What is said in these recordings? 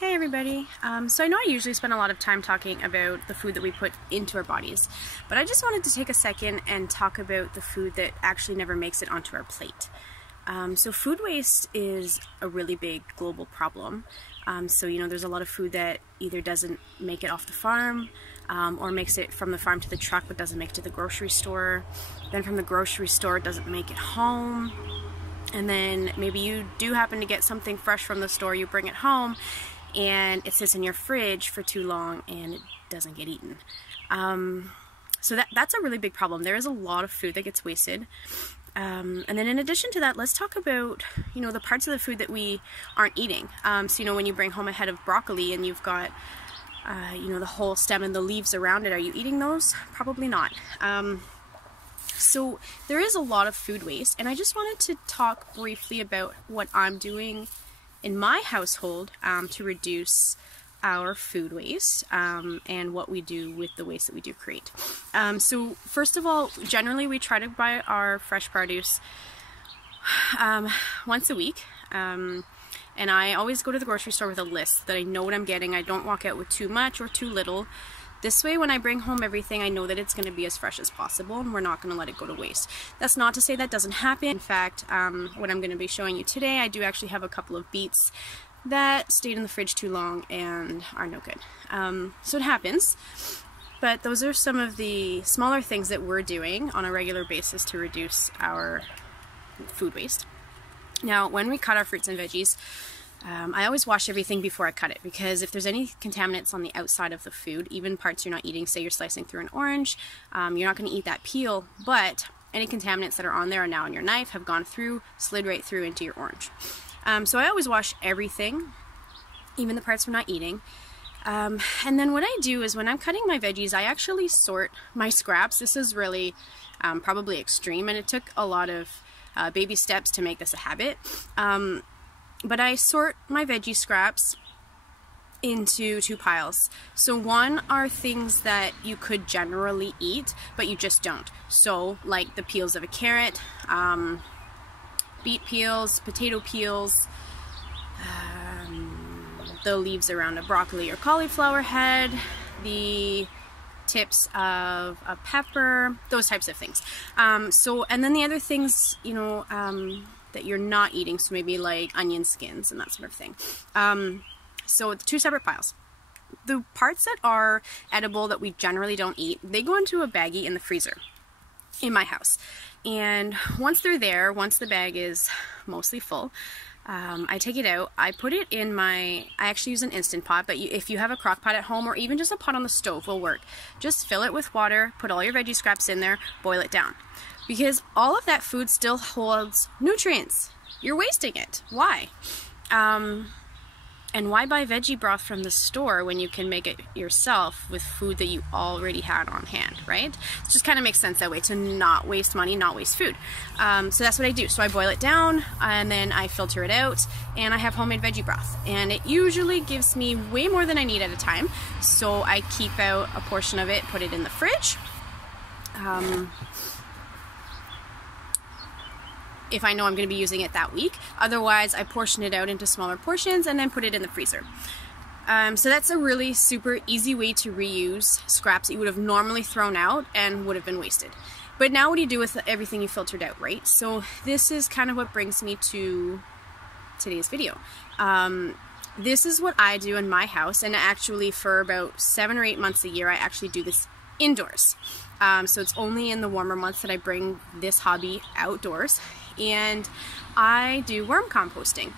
Hey everybody. So I know I usually spend a lot of time talking about the food that we put into our bodies, but I just wanted to take a second and talk about the food that actually never makes it onto our plate. So food waste is a really big global problem. There's a lot of food that either doesn't make it off the farm or makes it from the farm to the truck but doesn't make it to the grocery store. Then from the grocery store it doesn't make it home. And then maybe you do happen to get something fresh from the store, you bring it home, and it sits in your fridge for too long and it doesn't get eaten. So that's a really big problem. There is a lot of food that gets wasted. And then in addition to that, let's talk about, the parts of the food that we aren't eating. When you bring home a head of broccoli and you've got, the whole stem and the leaves around it, are you eating those? Probably not. So there is a lot of food waste, and I just wanted to talk briefly about what I'm doing in my household to reduce our food waste and what we do with the waste that we do create. So first of all, generally we try to buy our fresh produce once a week, and I always go to the grocery store with a list that I know what I'm getting. I don't walk out with too much or too little. This way, when I bring home everything, I know that it's going to be as fresh as possible and we're not going to let it go to waste. That's not to say that doesn't happen. In fact, what I'm going to be showing you today, I do actually have a couple of beets that stayed in the fridge too long and are no good. So it happens, but those are some of the smaller things that we're doing on a regular basis to reduce our food waste. Now, when we cut our fruits and veggies, I always wash everything before I cut it, because if there's any contaminants on the outside of the food, even parts you're not eating, say you're slicing through an orange, you're not going to eat that peel, but any contaminants that are on there are now on your knife, have gone through, slid right through into your orange. So I always wash everything, even the parts we're not eating. And then what I do is when I'm cutting my veggies, I actually sort my scraps. This is really probably extreme, and it took a lot of baby steps to make this a habit. But I sort my veggie scraps into two piles. So one are things that you could generally eat, but you just don't. So like the peels of a carrot, beet peels, potato peels, the leaves around a broccoli or cauliflower head, the tips of a pepper, those types of things. And then the other things, that you're not eating, so maybe like onion skins and that sort of thing. So it's two separate piles. The parts that are edible that we generally don't eat, they go into a baggie in the freezer in my house. And once they're there, once the bag is mostly full, I take it out, I put it in I actually use an Instant Pot, but if you have a crock pot at home or even just a pot on the stove will work. Just fill it with water, put all your veggie scraps in there, boil it down. Because all of that food still holds nutrients. You're wasting it. Why? And why buy veggie broth from the store when you can make it yourself with food that you already had on hand, right? It just kind of makes sense that way, to not waste money, not waste food. So that's what I do. So I boil it down and then I filter it out and I have homemade veggie broth. And it usually gives me way more than I need at a time. So I keep out a portion of it, put it in the fridge. If I know I'm going to be using it that week. Otherwise, I portion it out into smaller portions and then put it in the freezer. So that's a really super easy way to reuse scraps that you would have normally thrown out and would have been wasted. But now what do you do with everything you filtered out, right? So this is kind of what brings me to today's video. This is what I do in my house, and actually for about 7 or 8 months a year, I actually do this indoors. So it's only in the warmer months that I bring this hobby outdoors, and I do worm composting.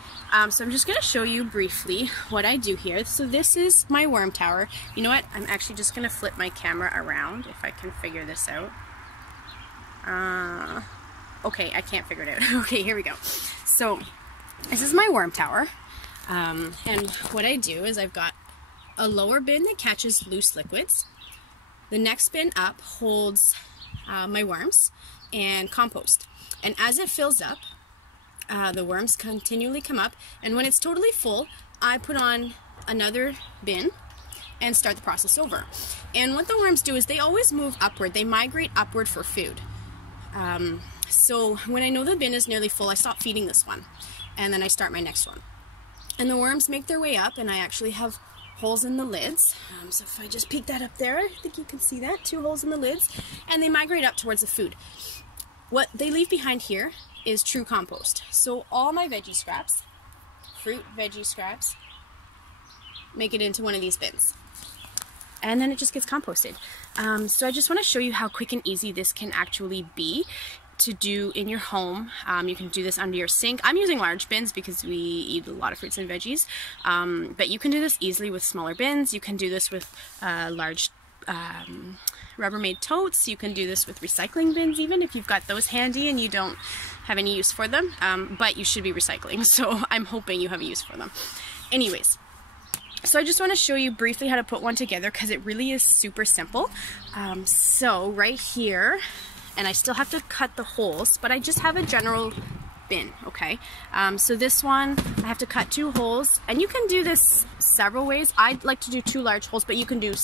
So I'm just going to show you briefly what I do here. So this is my worm tower. You know what? I'm actually just going to flip my camera around if I can figure this out. Okay, I can't figure it out. Okay, here we go. So this is my worm tower. And what I do is I've got a lower bin that catches loose liquids. The next bin up holds my worms and compost. And as it fills up, the worms continually come up. And when it's totally full, I put on another bin and start the process over. And what the worms do is they always move upward. They migrate upward for food. So when I know the bin is nearly full, I stop feeding this one. And then I start my next one. And the worms make their way up, and I actually have holes in the lids. So if I just peek that up there, I think you can see that, 2 holes in the lids, and they migrate up towards the food. What they leave behind here is true compost. So all my veggie scraps, fruit, veggie scraps, make it into one of these bins. And then it just gets composted. So I just want to show you how quick and easy this can actually be to do in your home. You can do this under your sink. I'm using large bins because we eat a lot of fruits and veggies, but you can do this easily with smaller bins. You can do this with large Rubbermaid totes. You can do this with recycling bins, even if you've got those handy and you don't have any use for them, but you should be recycling, so I'm hoping you have a use for them. Anyways, so I just want to show you briefly how to put one together because it really is super simple. So right here, and I still have to cut the holes, but I just have a general bin, okay? So this one, I have to cut 2 holes, and you can do this several ways. I'd like to do 2 large holes, but you can do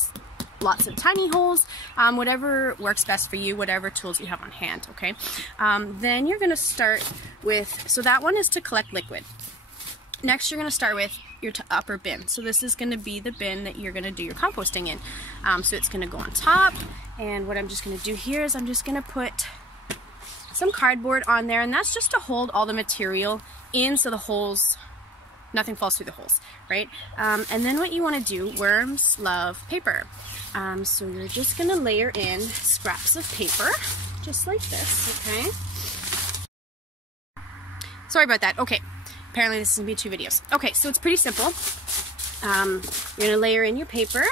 lots of tiny holes, whatever works best for you, whatever tools you have on hand, okay? Then you're gonna start with, so that one is to collect liquid. Next, you're gonna start with your upper bin. So this is gonna be the bin that you're gonna do your composting in. So it's gonna go on top, and what I'm just gonna do here is I'm just gonna put some cardboard on there, and that's just to hold all the material in so the holes, nothing falls through the holes, right? And then what you wanna do, worms love paper. So you're just gonna layer in scraps of paper, just like this, okay? Sorry about that, okay. Apparently this is gonna be 2 videos. Okay, so it's pretty simple. You're gonna layer in your paper.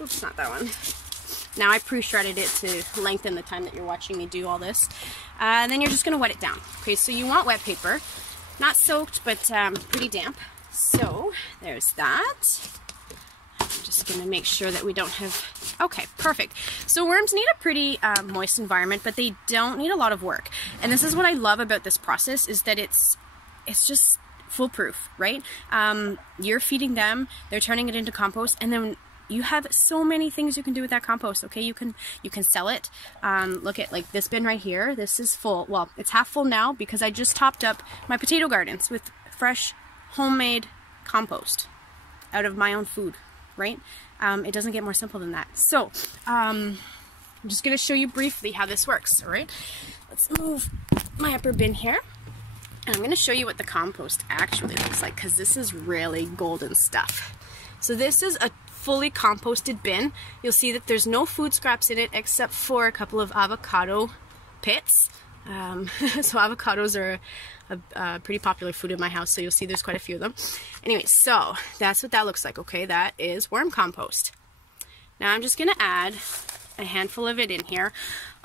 Oops, not that one. Now I pre-shredded it to lengthen the time that you're watching me do all this. And then you're just gonna wet it down. Okay, so you want wet paper. Not soaked, but pretty damp. So there's that. I'm just gonna make sure that we don't have, okay, perfect. So worms need a pretty moist environment, but they don't need a lot of work. And this is what I love about this process, is that it's just foolproof, right? You're feeding them, they're turning it into compost, and then you have so many things you can do with that compost, okay? You can sell it. Look at like this bin right here. This is full. Well, it's half full now because I just topped up my potato gardens with fresh homemade compost out of my own food, right? It doesn't get more simple than that. So I'm just gonna show you briefly how this works, all right? Let's move my upper bin here. And I'm going to show you what the compost actually looks like, because this is really golden stuff. So this is a fully composted bin. You'll see that there's no food scraps in it except for a couple of avocado pits. So avocados are a pretty popular food in my house, so you'll see there's quite a few of them. Anyway, so that's what that looks like, okay? That is worm compost. Now I'm just going to add a handful of it in here.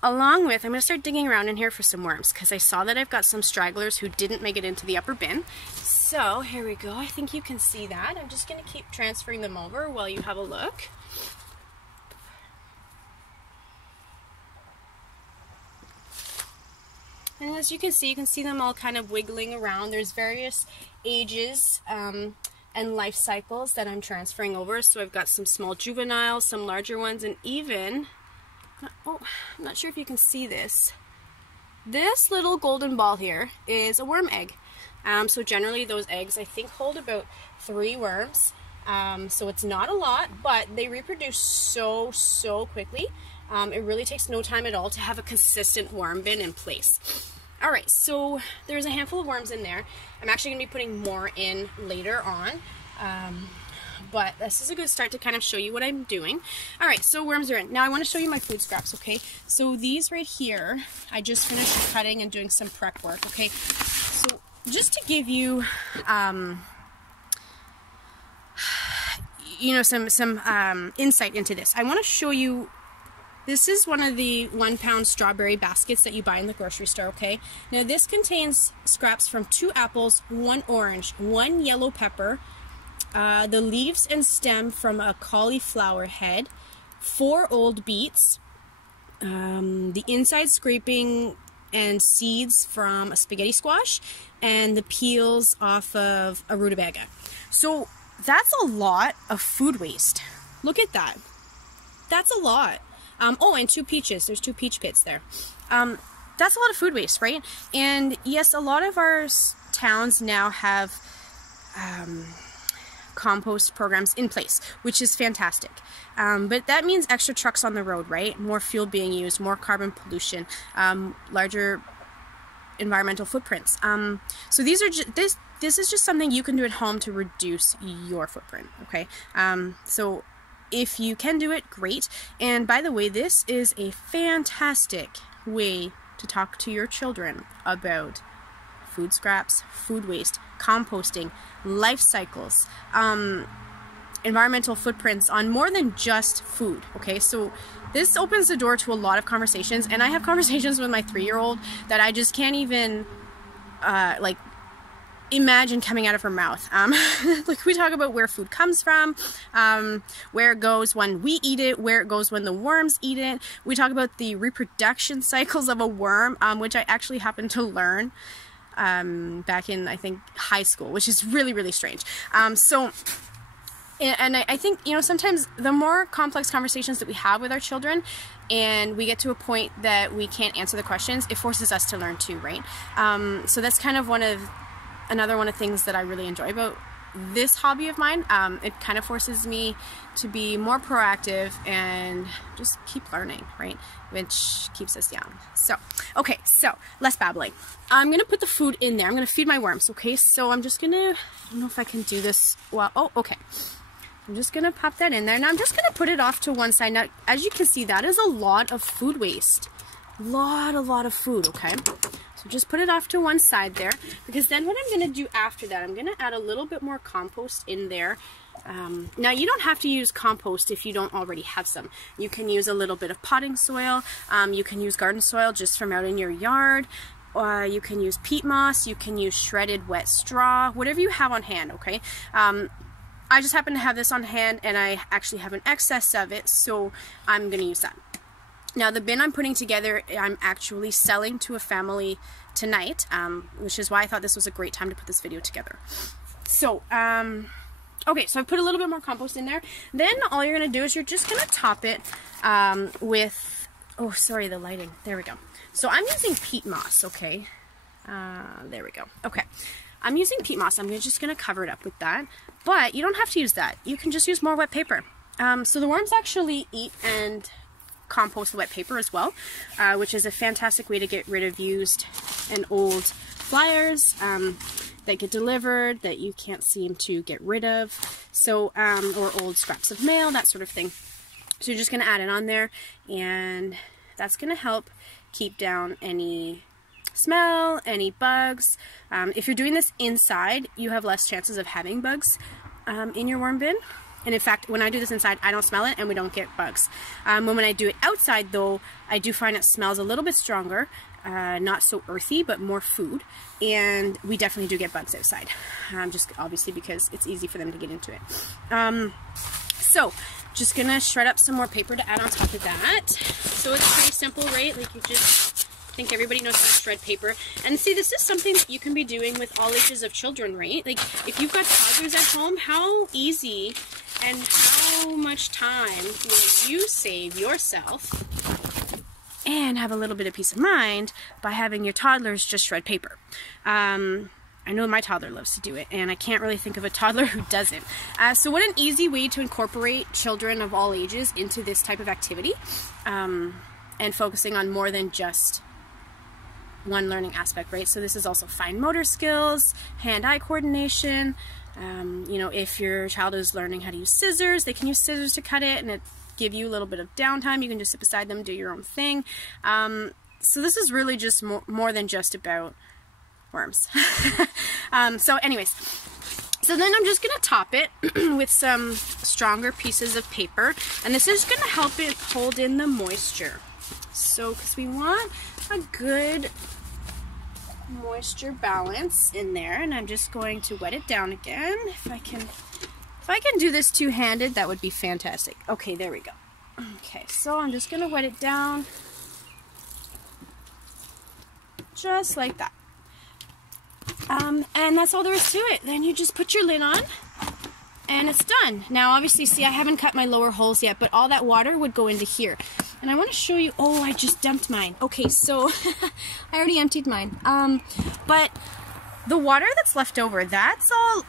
Along with, I'm going to start digging around in here for some worms because I saw that I've got some stragglers who didn't make it into the upper bin. So here we go. I think you can see that. I'm just going to keep transferring them over while you have a look. And as you can see them all kind of wiggling around. There's various ages and life cycles that I'm transferring over. So I've got some small juveniles, some larger ones, and even, oh, I'm not sure if you can see this. This little golden ball here is a worm egg. So generally those eggs, I think, hold about 3 worms. So it's not a lot, but they reproduce so quickly. It really takes no time at all to have a consistent worm bin in place. Alright, so there's a handful of worms in there. I'm actually going to be putting more in later on. But this is a good start to kind of show you what I'm doing. Alright, so worms are in. Now I want to show you my food scraps, okay? So these right here, I just finished cutting and doing some prep work, okay? So just to give you, you know, some insight into this, I want to show you. This is one of the 1-pound strawberry baskets that you buy in the grocery store, okay? Now this contains scraps from 2 apples, 1 orange, 1 yellow pepper, the leaves and stem from a cauliflower head, 4 old beets, the inside scraping and seeds from a spaghetti squash, and the peels off of a rutabaga. So that's a lot of food waste. Look at that. That's a lot. Oh, and 2 peaches. There's 2 peach pits there. That's a lot of food waste, right? And yes, a lot of our towns now have compost programs in place, which is fantastic. But that means extra trucks on the road, right? More fuel being used, more carbon pollution, larger environmental footprints. So these are this is just something you can do at home to reduce your footprint, okay? So if you can do it, great. And by the way, this is a fantastic way to talk to your children about food scraps, food waste, composting, life cycles, environmental footprints on more than just food, okay? So this opens the door to a lot of conversations, and I have conversations with my 3-year-old that I just can't even like imagine coming out of her mouth. Like, we talk about where food comes from, where it goes when we eat it, where it goes when the worms eat it. We talk about the reproduction cycles of a worm, which I actually happened to learn back in, I think, high school, which is really, really strange. And I think, you know, sometimes the more complex conversations that we have with our children, and we get to a point that we can't answer the questions, it forces us to learn too, right? So that's kind of another one of the things that I really enjoy about this hobby of mine. It kind of forces me to be more proactive and just keep learning, right? Which keeps us young. So, okay, so less babbling. I'm going to put the food in there. I'm going to feed my worms, okay? So I'm just going to, I don't know if I can do this well. Oh, okay. I'm just going to pop that in there, and I'm just going to put it off to one side. Now, as you can see, that is a lot of food waste. A lot of food, okay? So just put it off to one side there, because then what I'm going to do after that, I'm going to add a little bit more compost in there. Now, you don't have to use compost if you don't already have some. You can use a little bit of potting soil. You can use garden soil just from out in your yard. You can use peat moss. You can use shredded wet straw, whatever you have on hand, okay? I just happen to have this on hand, and I actually have an excess of it, so I'm going to use that. Now, the bin I'm putting together, I'm actually selling to a family tonight, which is why I thought this was a great time to put this video together. So, okay, so I've put a little bit more compost in there. Then all you're going to do is you're just going to top it with, oh, sorry, the lighting. There we go. So I'm using peat moss, okay? There we go. Okay. I'm using peat moss. I'm just going to cover it up with that. But you don't have to use that. You can just use more wet paper. So the worms actually eat and compost the wet paper as well, which is a fantastic way to get rid of used and old flyers that get delivered that you can't seem to get rid of, so or old scraps of mail, that sort of thing. So you're just going to add it on there, and that's going to help keep down any smell, any bugs. If you're doing this inside, you have less chances of having bugs in your worm bin. And in fact, when I do this inside, I don't smell it, and we don't get bugs. When I do it outside, though, I do find it smells a little bit stronger, not so earthy, but more food. And we definitely do get bugs outside, just obviously because it's easy for them to get into it. So, just gonna shred up some more paper to add on top of that. So it's pretty simple, right? Like, you just, I think everybody knows how to shred paper. And see, this is something that you can be doing with all ages of children, right? Like, if you've got toddlers at home, how easy and how much time will you save yourself and have a little bit of peace of mind by having your toddlers just shred paper? I know my toddler loves to do it, and I can't really think of a toddler who doesn't. So what an easy way to incorporate children of all ages into this type of activity, and focusing on more than just one learning aspect, right? So this is also fine motor skills, hand-eye coordination. You know, if your child is learning how to use scissors, they can use scissors to cut it, and it give you a little bit of downtime. You can just sit beside them, do your own thing. So this is really just more than just about worms. So anyways, so then I'm just going to top it with some stronger pieces of paper, and this is going to help it hold in the moisture. So, because we want a good moisture balance in there, and I'm just going to wet it down again. If I can do this two-handed, that would be fantastic. Okay, there we go. Okay, so I'm just going to wet it down just like that. And that's all there is to it. Then you just put your lid on, and it's done. Now, obviously, see, I haven't cut my lower holes yet, but all that water would go into here. And I want to show you, oh, I just dumped mine. Okay, so I already emptied mine. But the water that's left over, that's all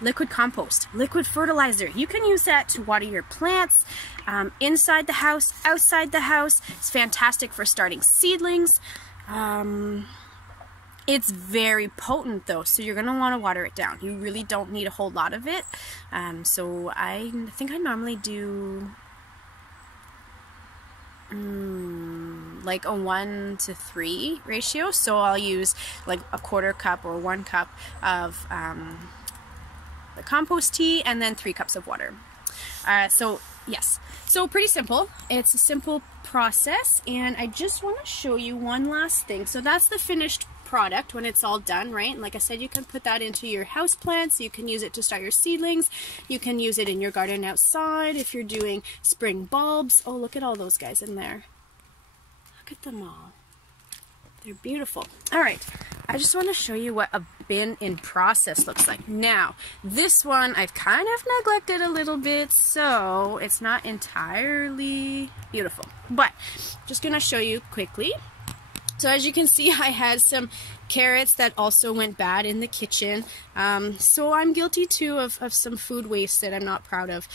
liquid compost, liquid fertilizer. You can use that to water your plants inside the house, outside the house. It's fantastic for starting seedlings. It's very potent though, so you're going to want to water it down. You really don't need a whole lot of it. So I think I normally do like a 1:3 ratio. So I'll use like a 1/4 cup or 1 cup of the compost tea and then 3 cups of water. So yes, so pretty simple. It's a simple process, and I just want to show you one last thing. So that's the finished product when it's all done, right? And like I said, you can put that into your house plants. You can use it to start your seedlings. You can use it in your garden outside if you're doing spring bulbs. Oh, look at all those guys in there. Look at them all. They're beautiful. All right, I just want to show you what a bin in process looks like. Now, this one I've kind of neglected a little bit, so it's not entirely beautiful. But just going to show you quickly. So as you can see, I had some carrots that also went bad in the kitchen. So I'm guilty too of some food waste that I'm not proud of.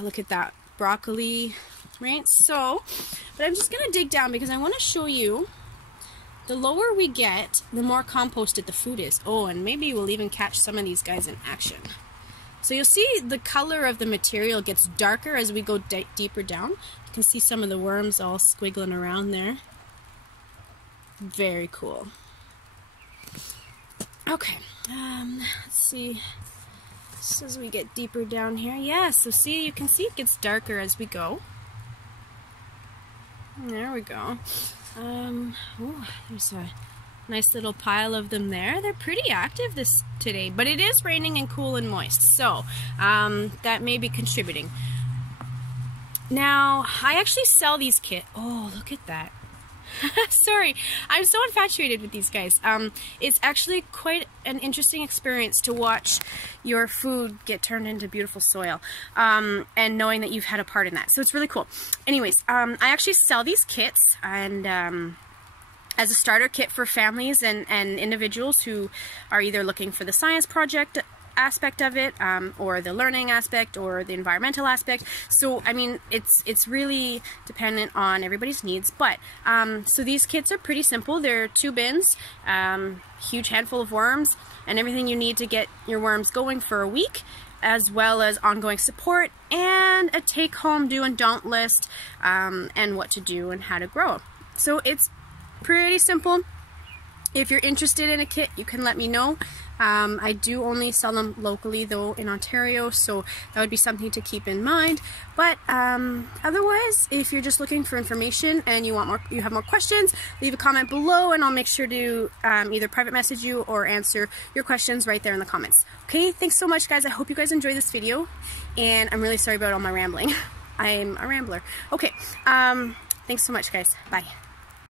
Look at that, broccoli, right? So, but I'm just going to dig down because I want to show you the lower we get, the more composted the food is. Oh, and maybe we'll even catch some of these guys in action. So you'll see the color of the material gets darker as we go deeper down. You can see some of the worms all squiggling around there. Very cool. Okay, let's see. Just as we get deeper down here. Yeah, so see, you can see it gets darker as we go. There we go. Oh, there's a nice little pile of them there. They're pretty active today, but it is raining and cool and moist, so that may be contributing. Now, I actually sell these kits. Oh, look at that. Sorry, I'm so infatuated with these guys. It's actually quite an interesting experience to watch your food get turned into beautiful soil, and knowing that you've had a part in that. So it's really cool. Anyways, I actually sell these kits, and as a starter kit for families and individuals who are either looking for the science project aspect of it, or the learning aspect, or the environmental aspect. So I mean, it's really dependent on everybody's needs. But so these kits are pretty simple. They're 2 bins, huge handful of worms, and everything you need to get your worms going for a week, as well as ongoing support and a take-home do and don't list, and what to do and how to grow. So it's pretty simple. If you're interested in a kit, you can let me know. I do only sell them locally though in Ontario, so that would be something to keep in mind. But otherwise, if you're just looking for information and you have more questions, leave a comment below and I'll make sure to either private message you or answer your questions right there in the comments. Okay, thanks so much guys. I hope you guys enjoyed this video, and I'm really sorry about all my rambling. I'm a rambler. Okay, thanks so much guys. Bye.